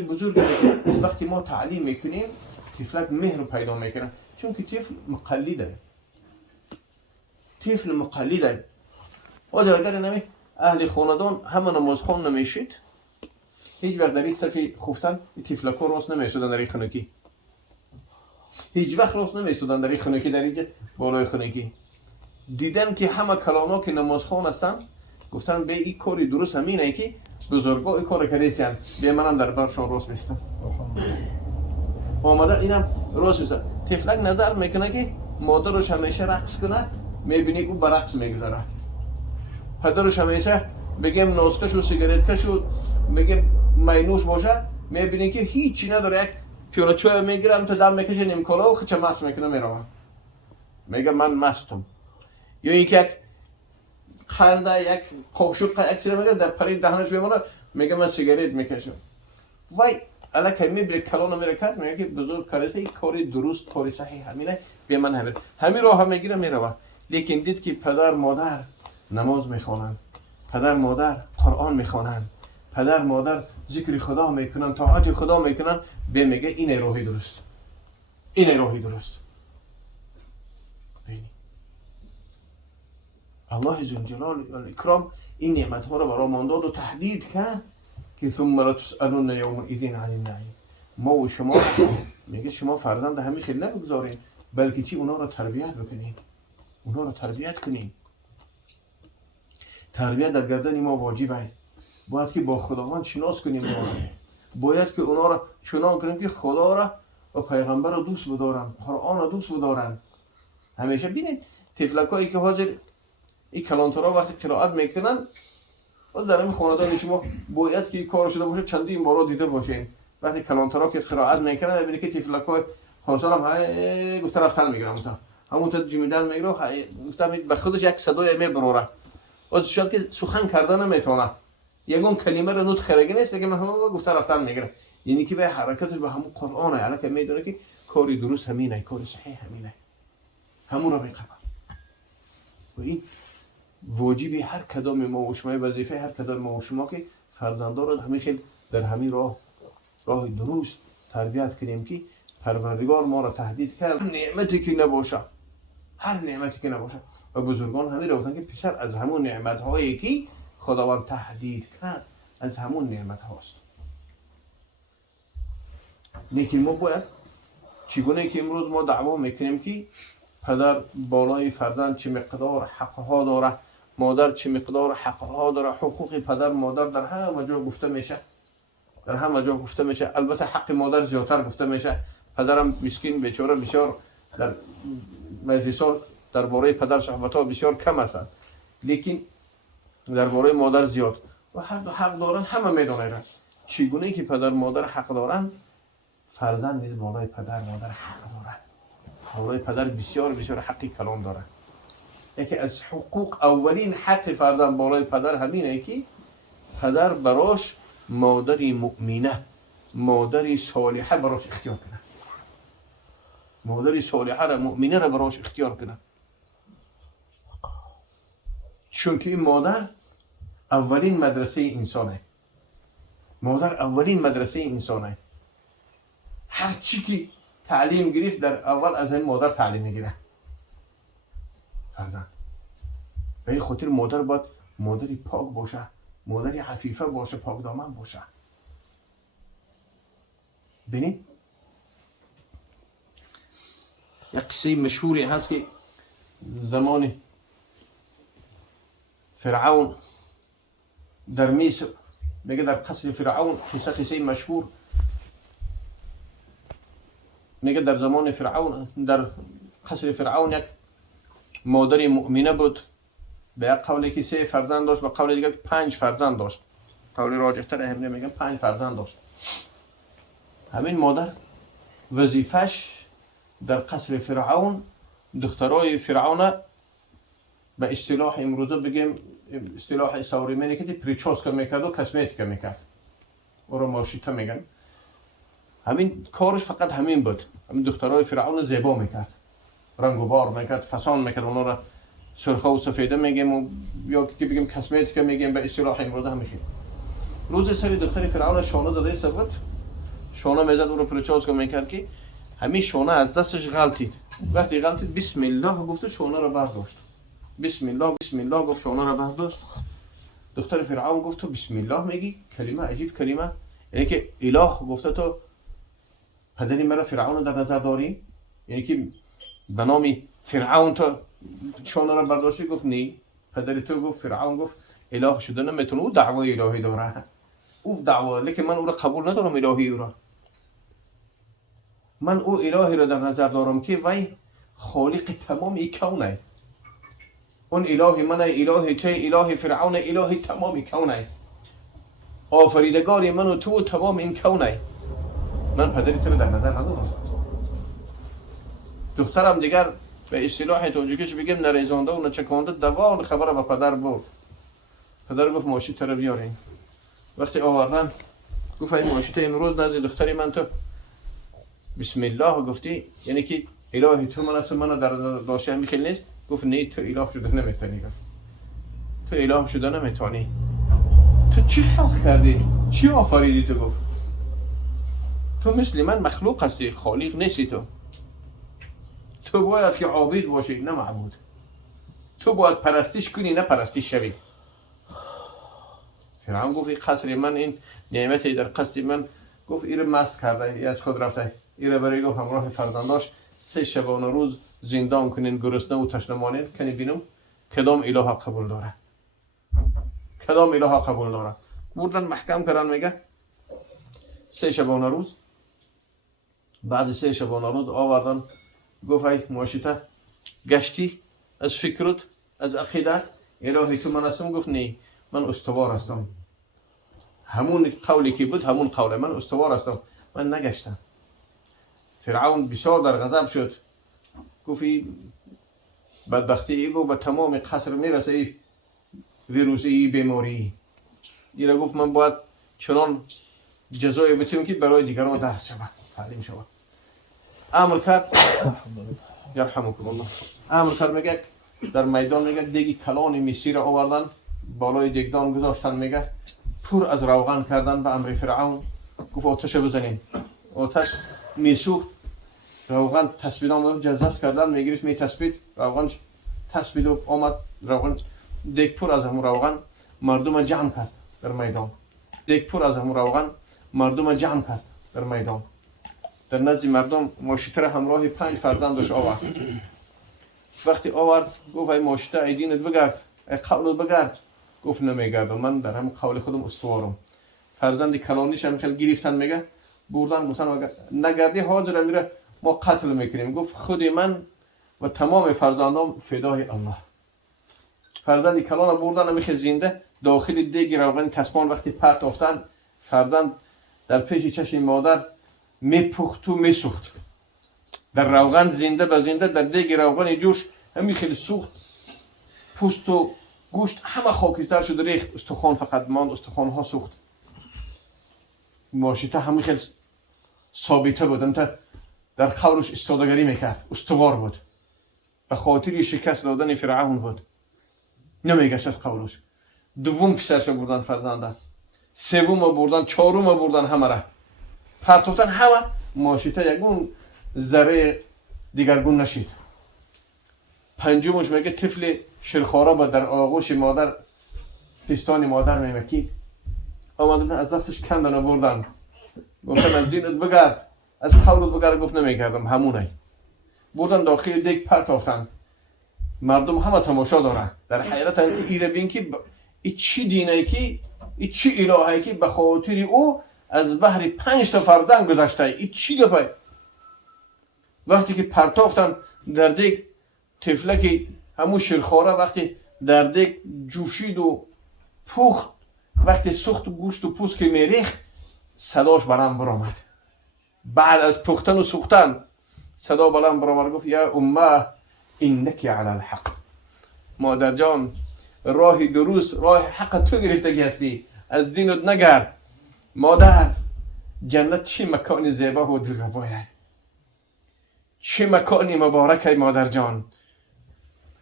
بزرگ وقتی ما تعلیم میکنیم طفلک مهر رو پیدا میکنه، چون که طفل مقلده. طفل مقلده. و اگر نمی اهل خاندان همه نمازخوان نمیشید، هیچ وقت در این صف خفتن طفلک ها راست نمیستودن در این خنکی. هیچ وقت راست نمیستودن در این خنکی، در اینجا بالای خنکی. دیدن که همه کلانا که نمازخوان هستن گفتن به این کاری درست همینه که بزرگا این کار کردیسیان، به منم در برشان راست میستم. آمده اینم راست میستم. طفلک نظر میکنه که مادرش همیشه رقص کنه، میبینی که برقص میگذاره. پدرش همیشه بگیم نازکش و سیگارتکش و بگیم مینوش باشه، میبینی که هیچی نداره. یک پیاله چای میگیرم تو دم میکشه نیم کالا و خچه مست میکنه میروم. میگه من مستم. یا اینکه یک خنده، یک قاشق، یک چیز میگه در پرید دهنش میمونه، میگه من سیگارت میکشم. وای الکی میبره کلانو میره کرد، میگه که بزرگ کاریسه این کاری درست، کاری صحیح همینه، به من همین راه میگیره میروه. لیکن دید که پدر مادر نماز میخوانند، پدر مادر قرآن میخوانند، پدر مادر ذکر خدا میکنن، طاعت خدا میکنن، به میگه این راهی درست، این راهی درست. الله ذوالجلال والاکرام این نعمت ها را برای ما داد و تهدید کرد که ثم لتسألن یومئذ عن النعیم. ما و شما میگه شما فرزند همین خیلی نبگذارین، بلکه چی اونا را تربیت بکنین، اونا را تربیت کنین. تربیت در گردن ما واجبه. باید که با خداوند شناس کنیم، باید که اونا را شناس کنیم که خدا را و پیغمبر را دوست بدارن، قرآن را دوست بدارن. همیشه ببینید طفلکایی که حاضر این کلانترها وقتی قرائت میکنن و در این خاندان شما باید که کار شده باشه چندین بارا دیده باشین. وقتی کلانترها که قرائت میکنن ببینید که طفلکای خالصان هم گفته رفتن میگیرن، همون تا جمیدن میگیره، گفته به خودش یک صدای میبروره و شاید که سخن کردن نمیتونه، یگون کلمه رو نوت خرگی نیست که من گفته رفتن میگیره. یعنی که به حرکتش به همون قرآنه، الکی میدونه که کاری درست همینه، کاری صحیح همینه، همون رو میقبل. و این واجبی هر کدام ما و شما، وظیفه هر کدام ما و شما که فرزندان رو همیشه در همین راه درست تربیت کنیم که پروردگار ما را تهدید کرد نعمتی که نباشه، هر نعمتی که نباشه. و بزرگان همین را گفتن که پسر از همون نعمت هایی که خداوند تهدید کرد از همون نعمت هاست. لیکن ما باید چگونه که امروز ما دعوا میکنیم که پدر بالای فرزند چه مقدار حقها داره، مادر چه مقدار حقها داره، حقوق پدر مادر در همه جا گفته میشه، در همه جا گفته میشه. البته حق مادر زیادتر گفته میشه. پدرم مسکین بیچاره بسیار در مجلسان درباره پدر صحبت ها بسیار کم هستند، لیکن درباره مادر زیاد. و حق دارن، همه میدونن چگونه که پدر مادر حق دارن، فرزند نیز بالای پدر مادر حق داره. بالای پدر بسیار بسیار حقی کلان داره. یکی از حقوق، اولین حق فرزند بالای پدر همینه که پدر براش مادری مؤمنه، مادری صالحه براش اختیار کنه، مادری صالحه را مؤمنه را براش اختیار کنه. چون که این مادر اولین مدرسه انسانه، مادر اولین مدرسه انسانه. هر چی که تعلیم گرفت در اول از این مادر تعلیم میگیره فرزند. به این خاطر مادر باید مادری پاک باشه، مادری عفیفه باشه، پاک دامن باشه. ببینید یک قصه مشهوری هست که زمان فرعون در مصر، میگه در قصر فرعون، قصه مشهور، میگه در زمان فرعون در قصر فرعون یک مادر مؤمنه بود. به یک قولی که 3 فرزند داشت، به قول دیگر 5 فرزند داشت. قول راجح‌تر هم میگن 5 فرزند داشت. همین مادر وظیفش در قصر فرعون دخترای فرعون به اصطلاح امروزه بگیم اصطلاح سوریمنی که پریچاسکا میکرد و کسمتیکا میکرد، او رو مارشیتا میگن. همین کارش فقط همین بود. همین دخترای فرعون زیبا میکرد، رنگ و بار میکرد، فسان میکرد، اونا را سرخه و سفیده میگیم و یا که بگیم کسمتیکا میگیم به اصطلاح امروزه همیشه. روز سری دختر فرعون شانه داده است بود، شانه میزد او رو پرچاز که میکرد که همین شانه از دستش غلطید. وقتی غلطید بسم الله گفت شانه رو برداشت. بسم الله بسم الله گفت شانه رو برداشت. دختر فرعون گفت تو بسم الله میگی؟ کلمه عجیب کلمه، یعنی که اله گفته تو پدری مرا فرعون در نظر داری؟ یعنی که به نام فرعون تو شانه رو برداشتی؟ گفت نه، پدری تو گفت فرعون گفت اله شده نمیتونه، او دعوای الهی داره، او دعوا، لیکن من او را قبول ندارم الهی او را. من او الهی را در نظر دارم که وی خالق تمام این کونه. اون اله من، اله تو، اله فرعون، اله تمام کونه، آفریدگار من و تو و تمام این کونه. من پدری تو را در نظر ندارم. دخترم دیگر به اصطلاح تاجیکیش بگیم نریزانده و نچکانده دوان خبر به پدر برد. پدر گفت ماشین تو را بیارین. وقتی آوردن گفت این ماشین امروز نزد دختری من تو بسم الله گفتی، یعنی که الهی تو من اصلا منو در داشته میخیل نیست؟ گفت نه، تو اله شده نمیتونی. گفت تو اله شده نمیتونی. تو چی خلق کردی؟ چی آفریدی؟ تو گفت تو مثل من مخلوق هستی، خالق نیستی. تو باید که عابد باشی نه معبود. تو باید پرستش کنی نه پرستش شوی. فرعون گفت این قصر من، این نعمتی در قصد من، گفت این مست کرده، ای از خود رفته. این برای گفت همراه فرزنداش 3 شبانه روز زندان کنین، گرسنه و تشنه مانین، کنی بینم کدام اله قبول داره، کدام اله قبول داره. بردن محکم کردن، میگه 3 شبانه روز. بعد 3 شبانه روز آوردن، گفت ای ماشیته گشتی از فکرت، از عقیدت الهی تو من هستم؟ گفت نه، من استوار هستم. همون قولی که بود همون قوله، من استوار هستم، من نگشتم. فرعون بسیار در غضب شد، گفت بدبختی ایگو به تمام قصر میرسه، ای ویروسی، ای بیماری. ایره گفت من باید چنان جزای بتیم که برای دیگران درس شود، تعلیم شود. امر کرد، یرحمکم الله، امر کرد، میگه در میدان، میگه دیگی کلان مصری را آوردن بالای دیگدان گذاشتن، میگه پر از روغن کردن به امر فرعون. گفت آتش بزنین. آتش میسوخت، روغن تسبید آمد، جزاز کردن، میگریفت میتسبید، روغن تسبید و آمد، روغن دیگ پر از همون روغن مردم جمع کرد در میدان. دیگ پر از همون روغن مردم جمع کرد در میدان. در نزد مردم ماشیته همراه 5 فرزندش آورد. وقتی آورد گفت ای ماشیته ای دینت بگرد، ای قولت بگرد. گفت نمیگردم، من در هم قول خودم استوارم. فرزند کلانیش هم خیلی گرفتن، میگه بردن گفتن نگردی حاضر میره ما قتل میکنیم. گفت خود من و تمام فرزندام فدای الله. فرزند کلان بردن میخه زنده داخل دیگ روغن تسبان. وقتی پرت افتن، فرزند در پیش چشم مادر میپخت و میسوخت در روغن، زنده به زنده در دیگ روغن جوش همین خیلی سوخت. پوست و گوشت همه خاکستر شد، ریخت، استخوان فقط ماند، استخوان ها سوخت. ماشیته همین خیلی ثابته بود، در قولش استادگری میکرد، استوار بود، به خاطر شکست دادن فرعون بود، نمیگشت از قولش. دوم پسرش بردن فرزنده، سوم بردن، چهارم بردن، همه را پرتوفتن، همه ماشیته یگون ذره دیگرگون نشید. پنجمش میگه طفل شیرخواره بود در آغوش مادر، پستان مادر میمکید. آمدن از دستش کندن و بردن، گفتن از دینت بگرد، از قولت بگرد. گفت نمیگردم، همونه. بردن داخل دیگ پرتافتن، مردم همه تماشا دارن در حیرت که ایره بین که ای چی دینه که، ای چی الهه که به خاطر او از بحر 5 تا فرزند گذشته، ای چی گپه. وقتی که پرتافتن در دیگ، طفلک همون شیرخواره وقتی در دیگ جوشید و پخت، وقتی سوخت گوشت و پوست که میریخت، صداش بلند برآمد. بعد از پختن و سوختن صدا بلند برآمد، گفت یا امه انک علی الحق. مادر جان، راه درست، راه حق تو گرفتگی هستی، از دینت نگرد. مادر، جنت چه مکان زیبا و دلربایه، چه مکانی مبارکه مادر جان،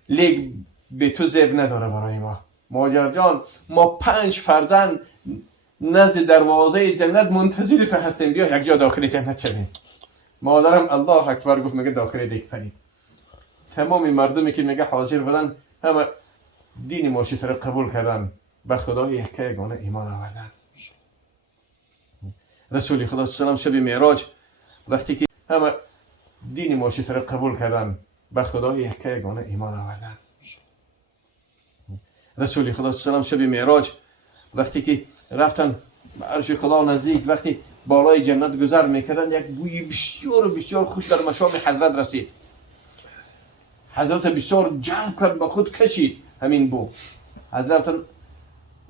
لیک به تو زیب نداره برای ما. مادر جان، ما 5 فرزند نزد دروازه جنت منتظر تو هستیم، بیا یک جا داخل جنت شویم. مادرم الله اکبر گفت، میگه داخل دیگ پرید. تمام مردمی که میگه حاضر بودن همه دین ماشیت را قبول کردن، به خدای یگانه ایمان آوردن. رسول خدا صلی الله علیه و شب معراج وقتی که همه دین ماشیت را قبول کردن، به خدای یگانه ایمان آوردن. رسول خدا صلی الله علیه و شب معراج وقتی که رفتن به عرش خدا نزدیک، وقتی بالای جنت گذر میکردن، یک بوی بسیار بسیار خوش در مشام حضرت رسید. حضرت بسیار جلب کرد، به خود کشید همین بو. حضرت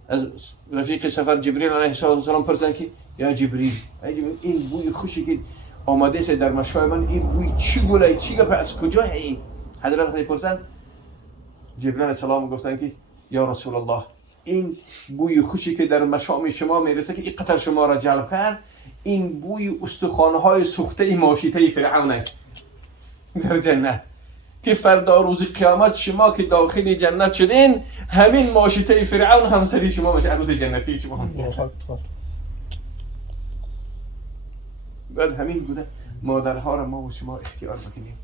از رفیق سفر جبریل علیه السلام پرسیدند که یا جبریل این بوی خوشی که آمده است در مشام من، این بوی چی گله، چی گپ، از کجا این؟ حضرت پرسیدند، جبریل علیه السلام گفتند که یا رسول الله، این بوی خوشی که در مشام شما میرسه که این قطر شما را جلب کرد، این بوی استخوان‌های سوخته ماشیته فرعونه در جنت، که فردا روز قیامت شما که داخل جنت شدین، همین ماشیته فرعون همسری شما میشه، عروس جنتی شما. بعد همین بوده مادرها را ما و شما اختیار بکنیم.